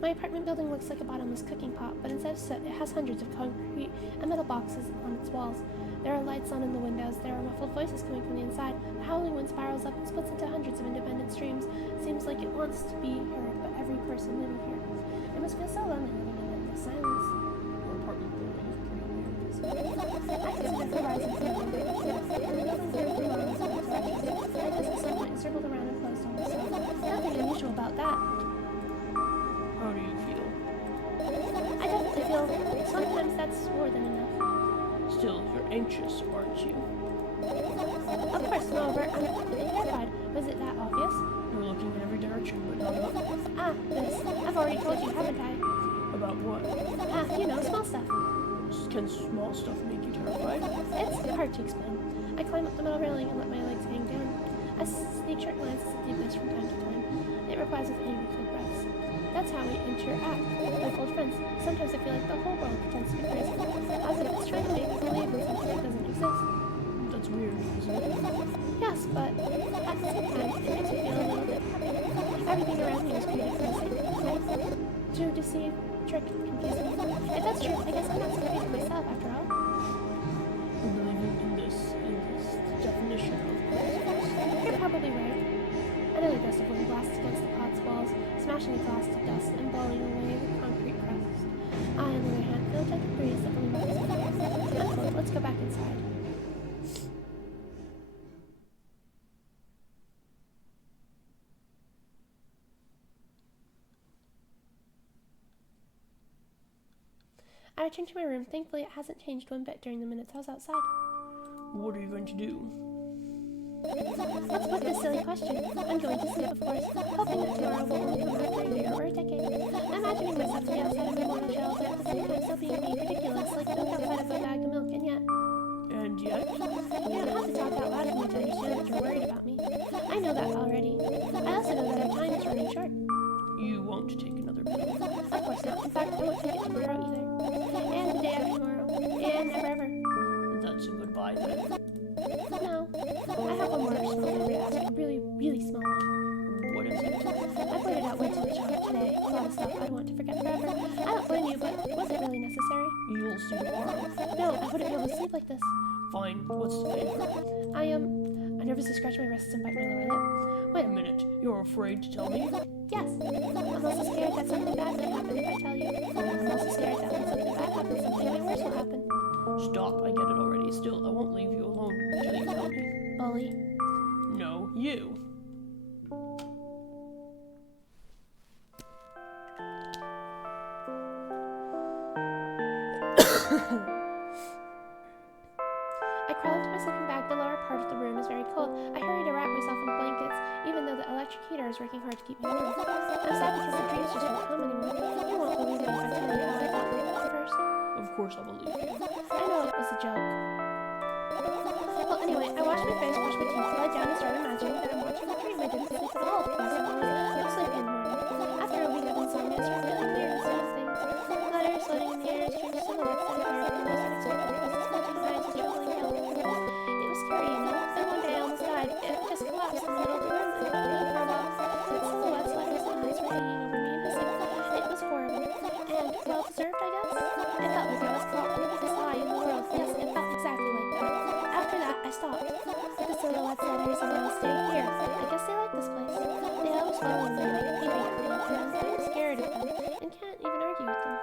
My apartment building looks like a bottomless cooking pot, but instead of soot, it has hundreds of concrete and metal boxes on its walls. There are lights on in the windows. There are muffled voices coming from the inside. The howling wind spirals up and splits into hundreds of independent streams. It seems like it wants to be heard, but every person living here. It must feel so lonely living in endless silence. Your apartment building is pretty weird. I consider horizon from the building grew for miles in all directions. Like as the sunlight circled around and closed on itself. Nothing unusual about that. How do you feel? I definitely feel sometimes that's more than enough. Still, you're anxious, aren't you? Of course, moreover, I'm terrified. Was it that obvious? You're looking in every direction, but not up. Ah, this. I've already told you, haven't I? About what? Ah, you know, small stuff. Can small stuff make you terrified? It's hard to explain. I climb up the metal railing and let my legs hang down. I sneak short glances at the abyss from time to time. It replies with angry cold breaths. That's how we interact, like old friends. Sometimes I feel like the whole world pretends to be crazy, as if it's trying to make me believe in something that doesn't exist. That's weird, isn't it? Yes, but at the same time, it makes me feel a little bit happy. Everything around me was created for the same reason. To deceive, trick, and confuse me. If that's true, I guess I'm not so crazy myself, after all. You're believing in this definition of craziness. You're probably right. Another gust of wind blasts against the pot's walls, smashing the glass to dust and blowing away the concrete crusts. I, on the other hand, feel a gentle breeze that only ruffles my hair. I'm cold. Let's go back inside. I return to my room. Thankfully, it hasn't changed one bit during the minutes I was outside. What are you going to do? What's with this silly question? I'm going to sleep, of course, hoping that tomorrow will only come after a year or a decade. Imagining myself to be outside of my mortal shell, but at the same time still being ridiculous, like milk outside of a bag of milk, and yet... And yet? You don't have to talk out loud for me to understand that you're worried about me. I know that already. I also know that our time is running short. You won't take another pill. Of course not. In fact, I won't take it tomorrow either. And the day after tomorrow. And never ever. That's a goodbye then. No. I have one more small favor to ask. A really, really small one. What is it? I blurted out way too much on it today. A lot of stuff I'd want to forget forever. I don't blame you, but was it really necessary? You'll see tomorrow. No, I wouldn't be able to sleep like this. Fine. What's the favor? I nervously scratch my wrists and bite my lower lip. Wait a minute. You're afraid to tell me? Yes. I'm also scared that something bad might happen if I tell you. I'm also scared that when something bad happens, something even worse will happen. Stop. I get it already. Still, I won't leave you alone until you tell me. Bully. No, you. I crawl into my sleeping bag. The lower part of the room is very cold. I hurry to wrap myself in blankets, even though the electric heater is working hard to keep me warm. I'm sad because the dreams just won't come anymore. You won't believe me if I tell you how I got at first. Of course I'll believe you. I know it was a joke. Well, anyway, I wash my face, brush my teeth, lie down and start imagining that I'm watching a dream. I didn't sleep at all because I'm always sleepy in the morning. After a week of insomnia, I started feeling weird and seeing things. Letters floating in the air, strange silhouettes that appeared in the most unexpected places, floating eyes and troubling yellow. It was scary, you know. Then one day I almost died. It just collapsed in the middle of the room and it really crawled off. Its silhouettes, letters, and eyes were hanging over me and hissing. It was horrible. And well deserved, I guess. It felt like I was caught in the biggest lie in the world. Yes, it felt exactly like that. After that, I stopped. The silhouettes, letters, and all stayed here. I guess they like this place. They always follow me and make a peeping at me, and I'm kind of scared of them and can't even argue with them.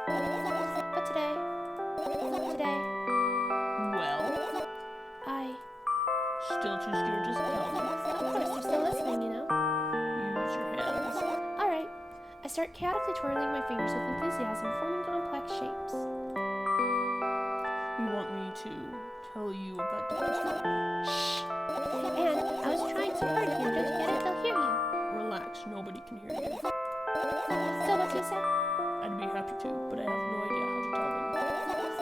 But today, Well, I... still too scared to tell me. Of course, they're still listening, you know. Use your hands. Alright. I start chaotically twirling my fingers with enthusiasm, forming complex shapes. You want me to tell you a bedtime story? Shh! And I was trying so hard here, don't you get it? They'll hear you. Relax, nobody can hear you. So what do you say? I'd be happy to, but I have no idea how to tell them.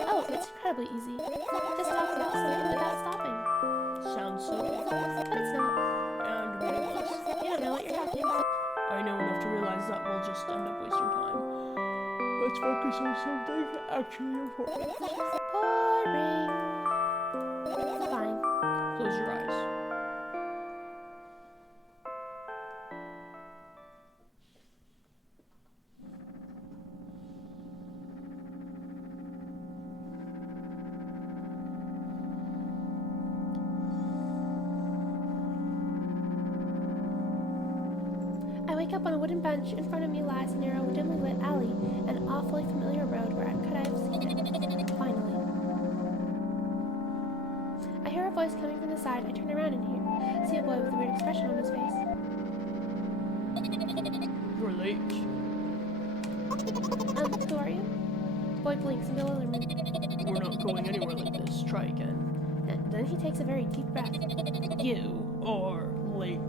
Oh, it's incredibly easy. Just talk about something without stopping. Sounds silly. But it's not. And meaningless. You don't know what you're talking about. I know enough to realize that we'll just end up wasting time. Let's focus on something actually important. Boring. Fine. Close your eyes. wake up on a wooden bench. In front of me lies a narrow, dimly lit alley, an awfully familiar road where could I have seen it? Finally. I hear a voice coming from the side. I turn around and see a boy with a weird expression on his face. You're late. Who are you? The boy blinks in bewilderment. We're not going anywhere like this. Try again. And then he takes a very deep breath. You are late.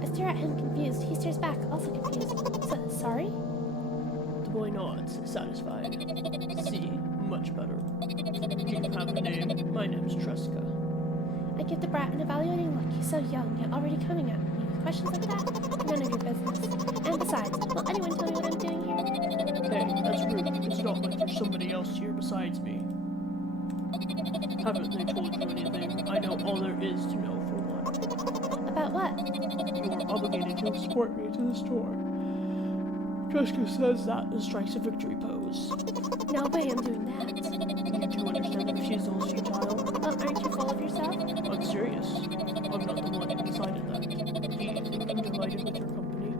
I stare at him confused. He stares back, also confused. Sorry? The boy nods, satisfied. See, much better. You have a name. My name's Treska. I give the brat an evaluating look. He's so young, yet already coming at me with questions like that. None of your business. And besides, will anyone tell me what I'm doing here? Hey, that's rude. It's not like there's somebody else here besides me. Haven't they told you anything? I know all there is to know for one. About what? You're obligated to escort me to the store. Treska says that and strikes a victory pose. No way I'm doing that. You do understand that she's all she child? Well, aren't you full of yourself? I'm serious. I'm not the one who decided that. Do you think I'm delighted with your company?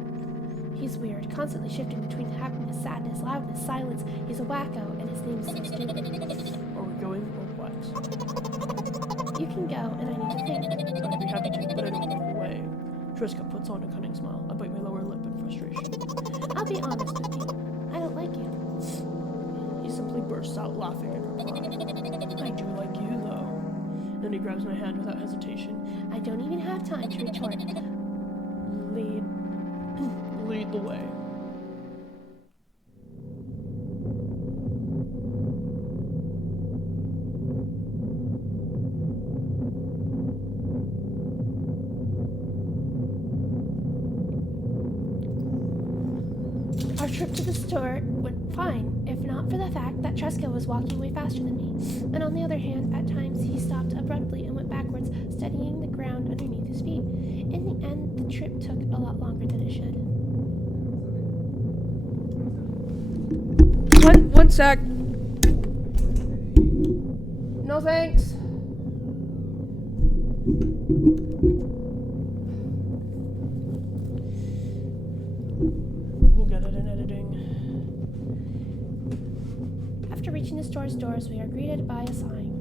He's weird, constantly shifting between happiness, sadness, loudness, silence. He's a wacko, and his name's so stupid. Are we going or what? You can go, and I need to think. I'd be happy to, but I don't want to away. Treska puts on a cunning smile. I bite my lower lip in frustration. I'll be honest with you. I don't like you. He simply bursts out laughing in reply. I do like you, though. Then he grabs my hand without hesitation. I don't even have time to retort. Lead the way. Our trip to the store went fine, if not for the fact that Treska was walking way faster than me. And on the other hand, at times he stopped abruptly and went backwards, studying the ground underneath his feet. In the end, the trip took a lot longer than it should. One sec. No thanks. We'll get it in editing. After reaching the store's doors, we are greeted by a sign.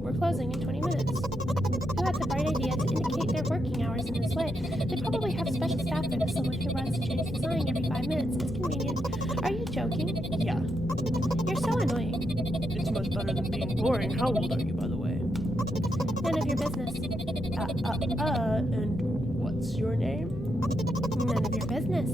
We're closing in 20 minutes. Who had the bright idea to indicate their working hours in this way? They probably have special staff there, someone who runs to change the sign every 5 minutes. It's convenient. Are you joking? Yeah. You're so annoying. It's much better than being boring. How old are you, by the way? None of your business. And what's your name? None of your business.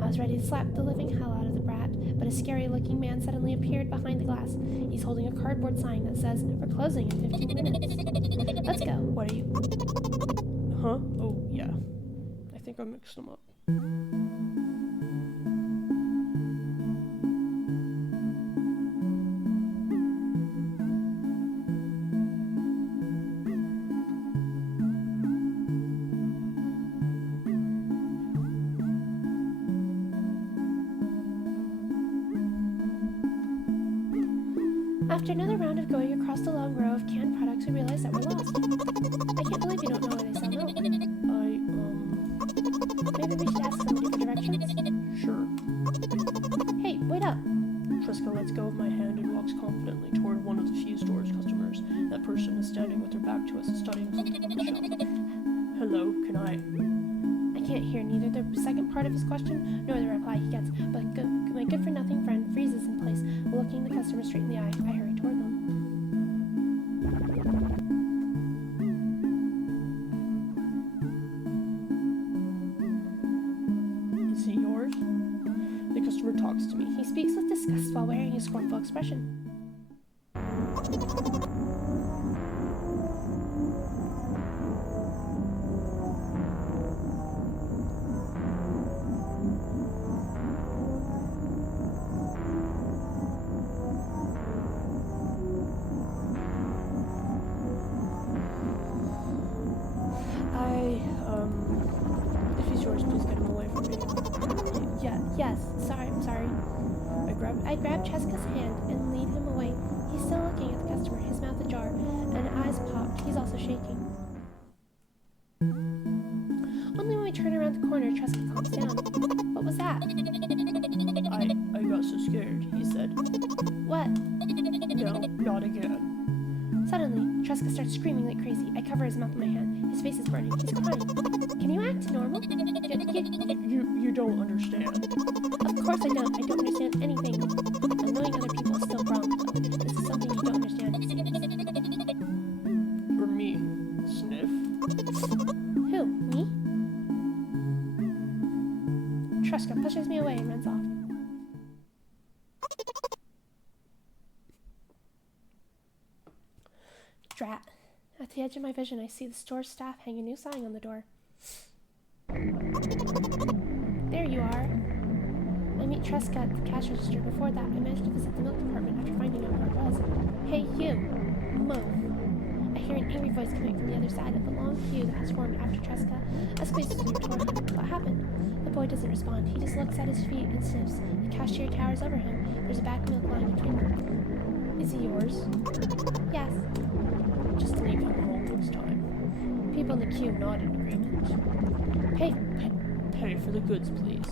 I was ready to slap the living hell out of the brat, but a scary-looking man suddenly appeared behind the glass. He's holding a cardboard sign that says, "We're closing in 15 minutes. Let's go." What are you? Huh? Oh, yeah. I think I mixed them up. After another round of going across the long row of canned products, we realize that we're lost. I can't believe you don't know where they sell milk. Maybe we should ask somebody for directions? Sure. Hey, wait up. Treska lets go of my hand and walks confidently toward one of the few store's customers. That person is standing with her back to us, studying something on the shelf. Hello, can I can't hear neither the second part of his question nor the reply he gets, but my good-for-nothing friend freezes in place, looking the customer straight in the eye. I hurry toward them. Is he yours? The customer talks to me. He speaks with disgust while wearing a scornful expression. If he's yours, please get him away from me. Yes, I'm sorry. I grab Treska's hand and lead him away. He's still looking at the customer, his mouth ajar, and eyes popped. He's also shaking. turn around the corner, Tresca calms down. What was that? I got so scared, he said. What? No, not again. Suddenly, Tresca starts screaming like crazy. I cover his mouth with my hand. His face is burning. He's crying. Can you act normal? You don't understand. Of course I don't. I don't understand anything. Annoying other people is still wrong, though. This is something you don't understand. For me, sniff. Who? Me? Tresca pushes me away and runs off. Drat. At the edge of my vision, I see the store staff hang a new sign on the door. There you are. I meet Tresca at the cash register. Before that, I managed to visit the milk department after finding out where it was. Hey, you! Move! I hear an angry voice coming from the other side of the long queue that has formed after Tresca squeezes through toward him. What happened? The boy doesn't respond. He just looks at his feet and sniffs. The cashier towers over him. There's a bag of milk lying between them. Is he yours? Yes. Just leave him home next time. People in the queue nod in agreement. Pay for the goods, please.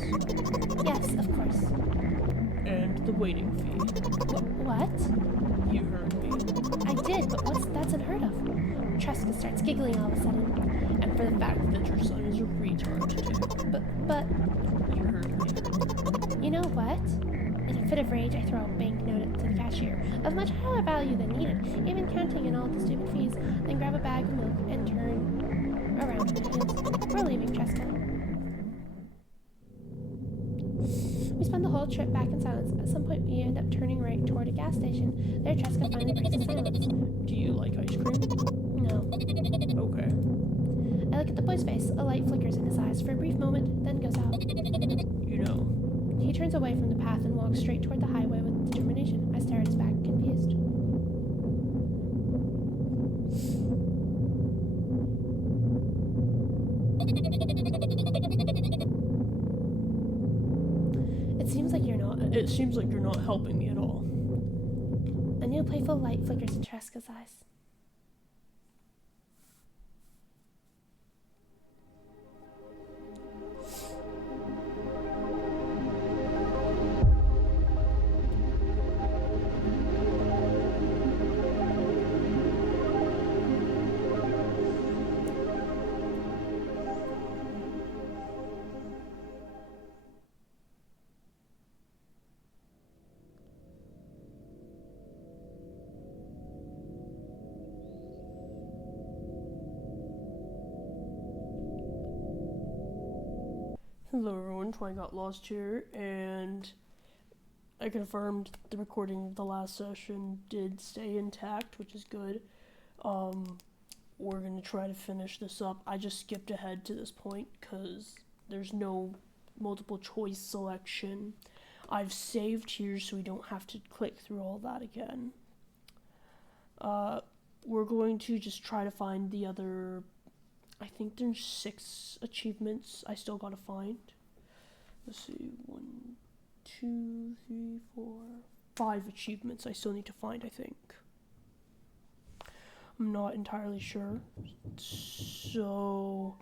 Yes, of course. And the waiting fee. What? You heard me. I did, but that's unheard of. Tresca starts giggling all of a sudden. And for the fact that your son is a retard, too. But... You heard me. You know what? In a fit of rage, I throw a banknote to the cashier, of much higher value than needed, even counting in all the stupid fees, then grab a bag of milk and turn around in my hands. We're leaving, Tresca. We spend the whole trip back in silence. At some point, we end up turning right toward a gas station. There, Tresca finally breaks the silence. Do you like ice cream? No. Okay. I look at the boy's face. A light flickers in his eyes for a brief moment, then goes out. You know. He turns away from the path and walks straight toward the highway with determination. I stare at his back, confused. It seems like you're not helping me at all. A new playful light flickers in Tresca's eyes. Hello everyone, I got lost here, and I confirmed the recording of the last session did stay intact, which is good. We're going to try to finish this up. I just skipped ahead to this point because there's no multiple choice selection. I've saved here so we don't have to click through all that again. We're going to just try to find the other... I think there's 6 achievements I still gotta find. Let's see, 1, 2, 3, 4, 5 achievements I still need to find, I think. I'm not entirely sure. So,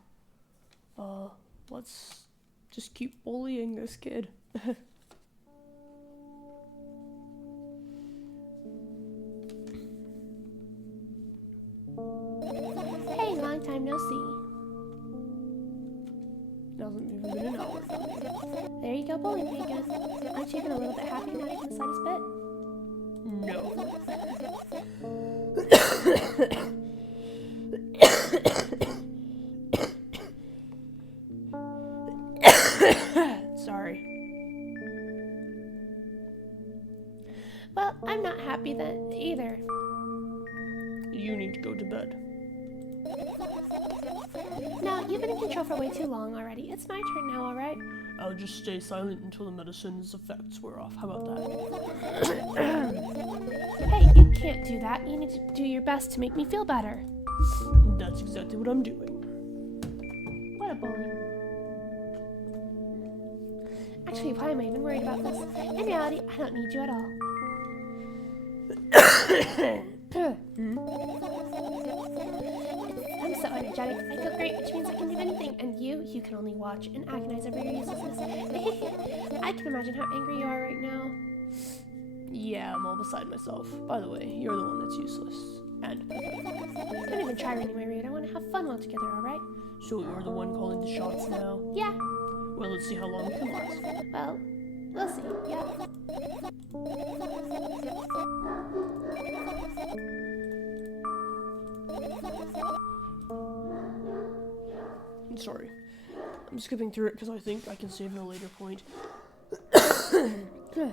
let's just keep bullying this kid. Hey, long time no see. Hasn't even been an hour. There you go, bullying me again. Aren't you even a little bit happy now even the slightest bit? No. Sorry. Well, I'm not happy then either. You need to go to bed. No, you've been in control for way too long already. It's my turn now, alright? I'll just stay silent until the medicine's effects wear off. How about that? Hey, you can't do that. You need to do your best to make me feel better. That's exactly what I'm doing. What a bully. Actually, why am I even worried about this? In reality, I don't need you at all. I'm so energetic. I feel great, which means I can do anything. And you can only watch and agonize over your uselessness. I can imagine how angry you are right now. Yeah, I'm all beside myself. By the way, you're the one that's useless. And pathetic. Don't even try running my route. I want to have fun all together, alright? So you're the one calling the shots now? Yeah. Well, let's see how long we can last. Well, we'll see. Yeah. I'm sorry. I'm skipping through it because I think I can save at a later point. Okay.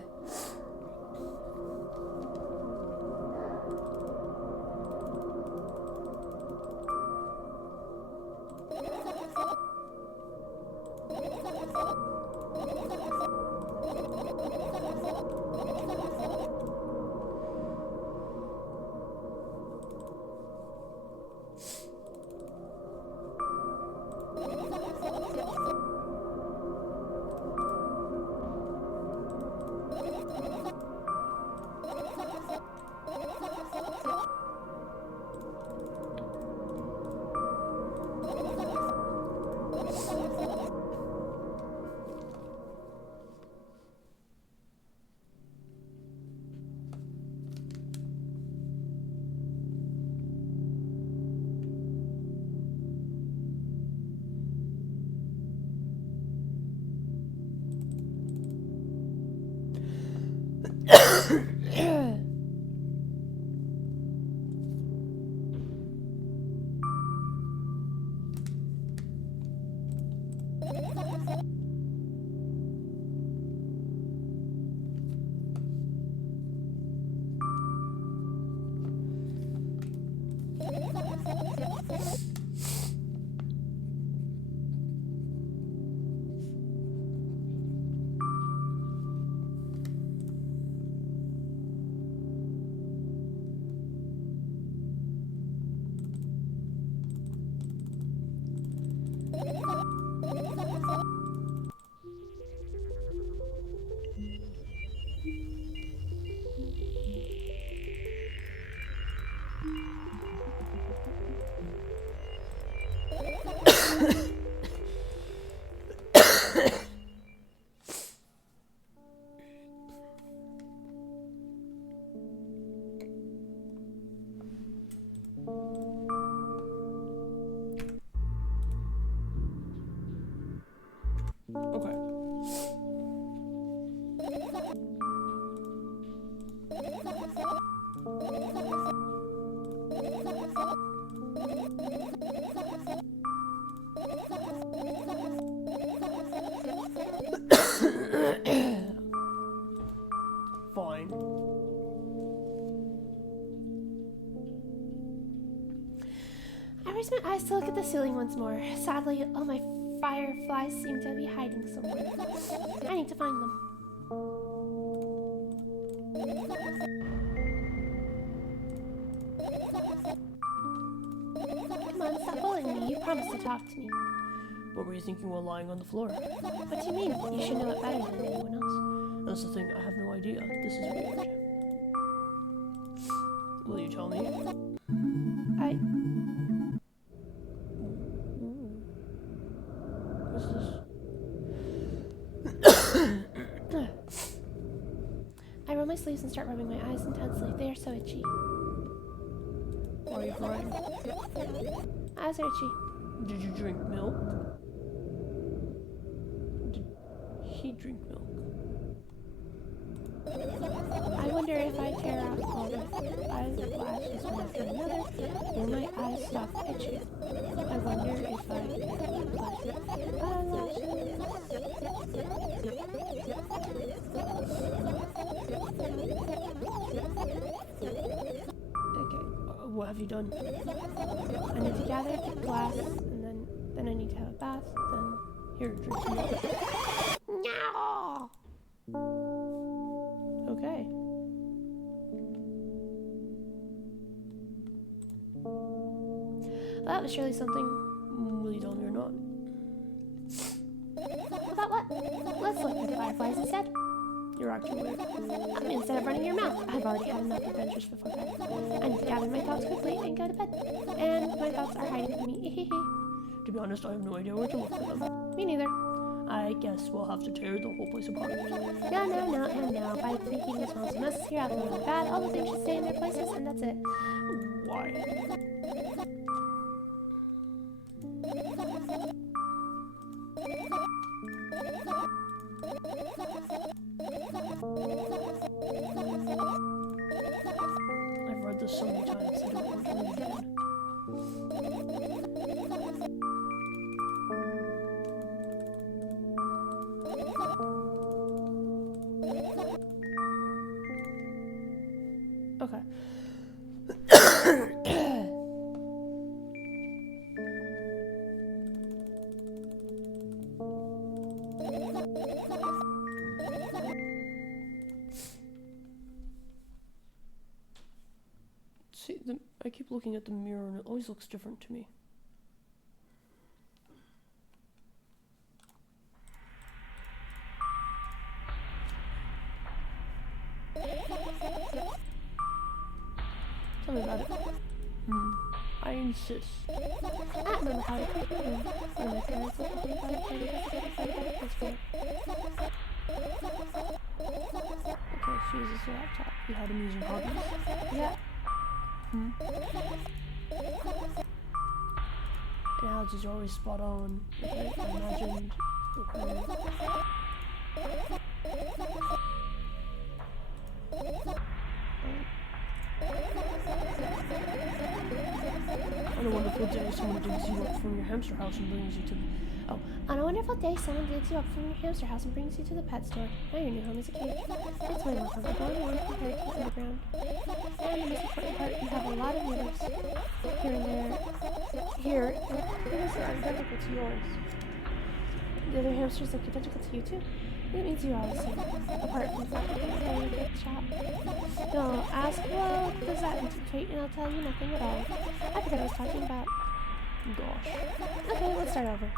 Fine. I raise my eyes to look at the ceiling once more. Sadly, all my fireflies seem to be hiding somewhere. I need to find them. Come on, stop bullying me. You promised to talk to me. What were you thinking while lying on the floor? What do you mean? You should know it better than anyone else. That's the thing, I have no idea. This is weird. Will you tell me? What's this? I roll my sleeves and start rubbing my eyes intensely. They are so itchy. Why are you crying? Eyes are itchy. Did you drink milk? Did he drink milk? I wonder if I tear out all the eyelashes one after another, will my eyes stop itching? I wonder if I eyelashes. Okay, What have you done? I need to gather the glass, and then I need to have a bath, then Here, drink some milk. no. Okay. Well, that was surely something. Will you tell me or not? About what? Let's look at the fireflies instead. You're acting weird. Instead of running your mouth, I've already had enough adventures before bed. I need to gather my thoughts quickly and go to bed. And my thoughts are hiding from me. To be honest, I have no idea where to look for them. Me neither. I guess we'll have to tear the whole place apart. No. By thinking this small mess is here out there bad, all the things should stay in their places, and that's it. Why? I've read this so many times, I don't want to read it again. Okay. See, I keep looking at the mirror and it always looks different to me. Tell me about it. I insist. I remember how to cook my room. One of my parents looked at me about it because I couldn't find a better place for it. Okay, she uses her laptop. You had amusing hobbies? Yeah. Analogies are always spot on. Okay, I imagined. Okay. On a wonderful day, someone digs you up from your hamster house and brings you to the... Oh, on a wonderful day, someone digs you up from your hamster house and brings you to the pet store. Now your new home is a cage. It's way more comfortable and warm compared to the underground. And the most important part, you have a lot of neighbors. Here and there. Here, neighbors are identical to yours. The other hamsters look identical to you too. It means you are all the same, apart from the fact that you're playing a big shop. Don't ask, well, does that indicate? And I'll tell you nothing at all. I forgot what I was talking about. gosh. Okay, let's start over.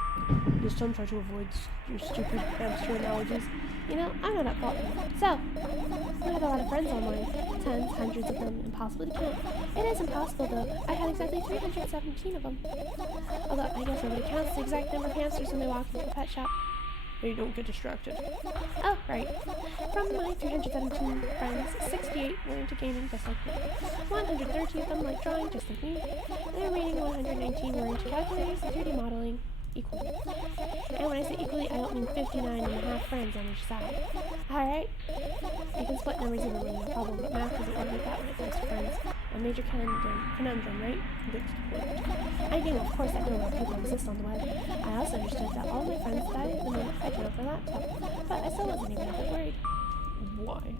This time try to avoid your stupid hamster analogies. You know, I'm not at fault. So, I had a lot of friends online. Tens, hundreds of them, impossible to count. It is impossible though. I had exactly 317 of them. Although, I guess nobody counts the exact number of hamsters when they walk into a pet shop. Hey, don't get distracted. Oh, right. From my 317 friends, 68 were into gaming just like me. 130 of them like drawing just like me. And the remaining 119 were into calculators and 3D modeling equally. And when I say equally, I don't mean 59 and a half friends on each side. Alright? You can split numbers evenly, no problem, but math doesn't work like that when it comes to friends. A major conundrum, right? I knew, of course, that no real people exist on the web. I also understood that all my friends died the moment I turned off my laptop, but I still wasn't even a bit worried. Why?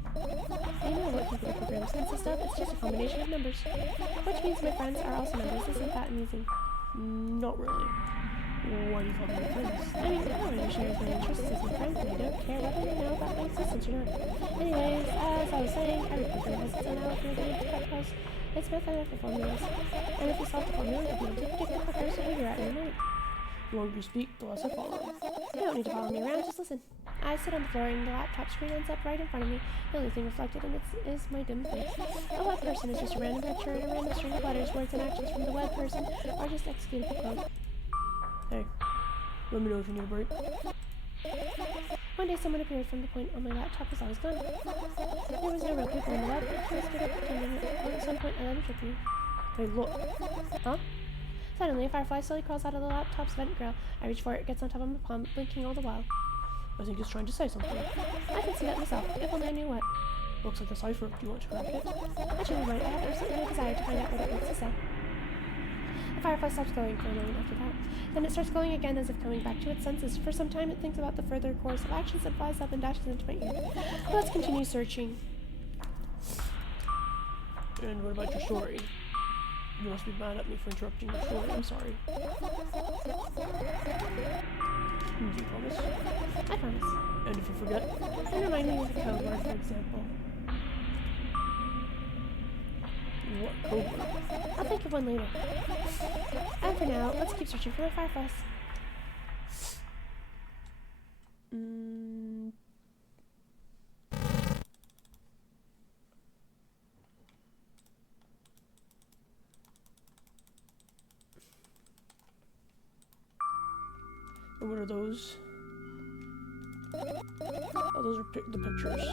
I know what computer programs consist of, it's just a combination of numbers. Which means my friends are also numbers, isn't that amusing? Not really. Why do you call them your friends? I mean, I don't really share as many interests as my friends, and I don't care whether they know about my existence or not. Anyways, as I was saying, every program has its own algorithm to practice its mathematical formulas. And if you solve the formula, you'll be able to predict the program's behavior at any moment. The longer you speak, the less I follow. You don't need to follow me around, just listen. I sit on the floor and the laptop screen ends up right in front of me. The only thing reflected in it is my dim face. A web person is just a random picture and a random string of letters, words, and actions from the web person, or just executable code. Hey, let me know if you need a break. One day someone appeared from the point on my laptop as I was gone. There was no real people on the web, but he was good at pretending that at some point I let him trick me. Hey, look. Huh? Suddenly, a firefly slowly crawls out of the laptop's vent grill. I reach for it, gets on top of my palm, blinking all the while. I think it's trying to say something. I can see that myself, if only I knew what. Looks like a cipher. Do you want to crack it? Actually, never mind. I have absolutely no desire to find out what it wants to say. The firefly stops glowing for a moment after that. Then it starts glowing again as if coming back to its senses. For some time it thinks about the further course of actions and flies up and dashes into my ear. Let's continue searching. And what about your story? You must be mad at me for interrupting your story. I'm sorry. Do you promise? I promise. And if you forget? And remind me of a code word, for example. What code word? I'll think of one later. And for now, let's keep searching for my fireflies. And what are those? Oh, those are the pictures.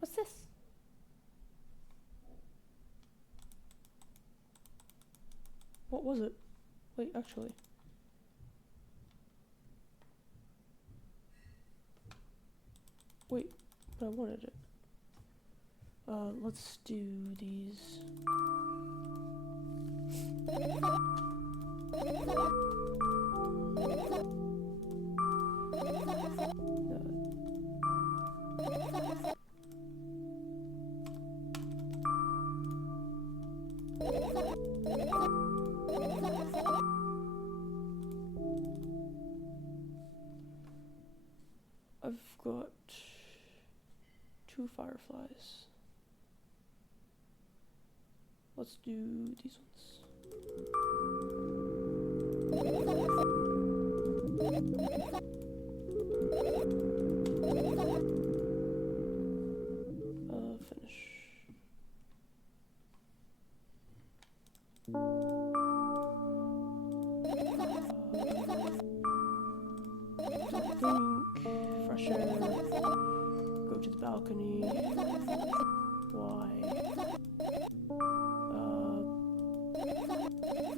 What's this? What was it? Wait, actually. Wait, but I wanted it. Let's do these. I've got 2 fireflies. Let's do these ones. Finish. Fresh air. Go to the balcony. Why?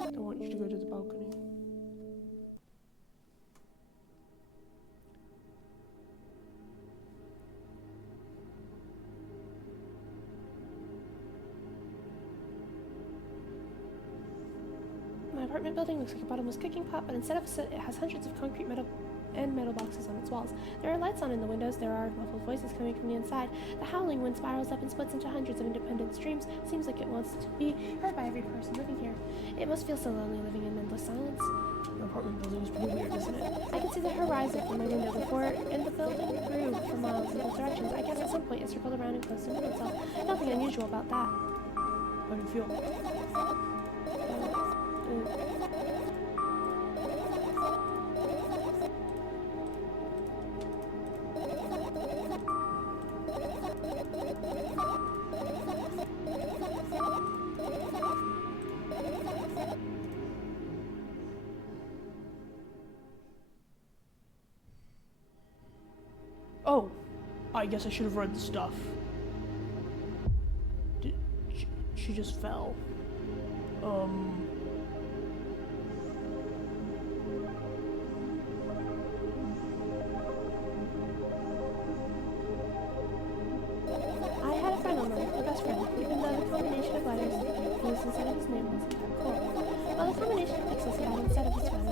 I want you to go to the balcony. My apartment building looks like a bottomless cooking pot, but instead of a soot, it has hundreds of concrete metal boxes on its walls. There are lights on in the windows. There are muffled voices coming from the inside. The howling wind spirals up and splits into hundreds of independent streams. Seems like it wants to be heard by every person living here. It must feel so lonely living in endless silence. Your apartment building is pretty weird, isn't it? I can see the horizon from my window before, and the building grew for miles in both directions. I guess at some point it circled around and closed in on itself. Nothing unusual about that. How do you feel? Oh, I guess I should have read the stuff. She just fell. I had a friend online, a best friend, even though the combination of letters used instead of his name wasn't that cool. While the combination of pixels he had instead of his phone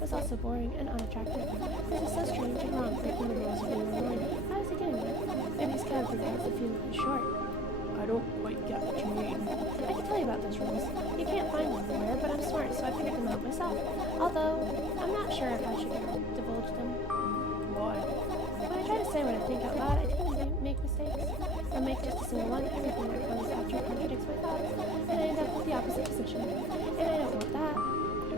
was also boring and unattractive. This is so strange and wrong, breaking the rules of being online. How is he doing that? Maybe his code prevents a few lines short. I don't quite get what you mean. I can tell you about those rules. You can't find them everywhere, but I'm smart, so I figured them out myself. Although, I'm not sure if I should divulge them. Why? When I try to say what I think out loud, I tend to make mistakes. I'll make just a single one, everything that comes after contradicts my thoughts, and I end up with the opposite position. And I don't want that.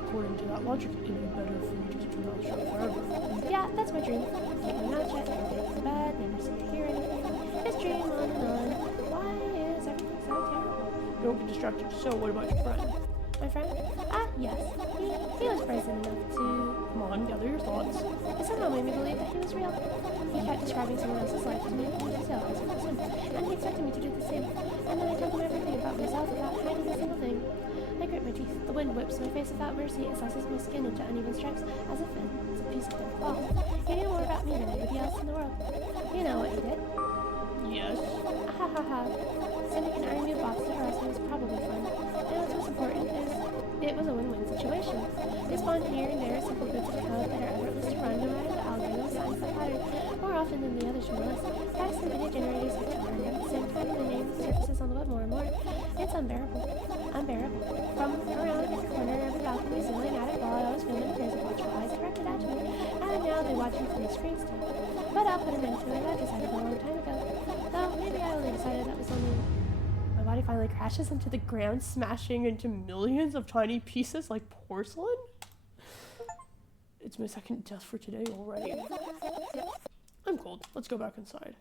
According to that logic, it'd be better for you to keep your mouth shut forever. Yeah, that's my dream. Keep my mouth shut, never get to bed, never see or hear anything. This dream on and on. Why is everything so terrible? Don't get distracted. So, what about your friend? My friend? Ah, yes. He was brazen enough to... Come on, gather your thoughts. It somehow made me believe that he was real. He kept describing someone else's life to me in detail as if it was him, and he expected me to do the same. And then I told him everything about myself without hiding a single thing. I grit my teeth. The wind whips my face without mercy. It slices my skin into uneven stripes as if it's a piece of thin cloth. He knew more about me than anybody else in the world. You know what he did? Yes. Ha ha ha. Sending an iron new box to harass me was probably fun. And what's most important is it was a win-win situation. They spawned here and there simple bits of code that are effortless to run no matter the algorithm assigns the pattern, more often than the others from the list. Text and video generators get to learn at the same time the name surfaces on the web more and more. It's unbearable. Unbearable. From around every corner, every balcony, ceiling, attic wall, I always filming appears of watchful eyes directed at me, and now they watch me from the screens too. But I'll put an end to it. I decided a long time ago. Though maybe I only decided that was only my body body finally crashes into the ground, smashing into millions of tiny pieces like porcelain. It's my second death for today already. I'm cold. Let's go back inside.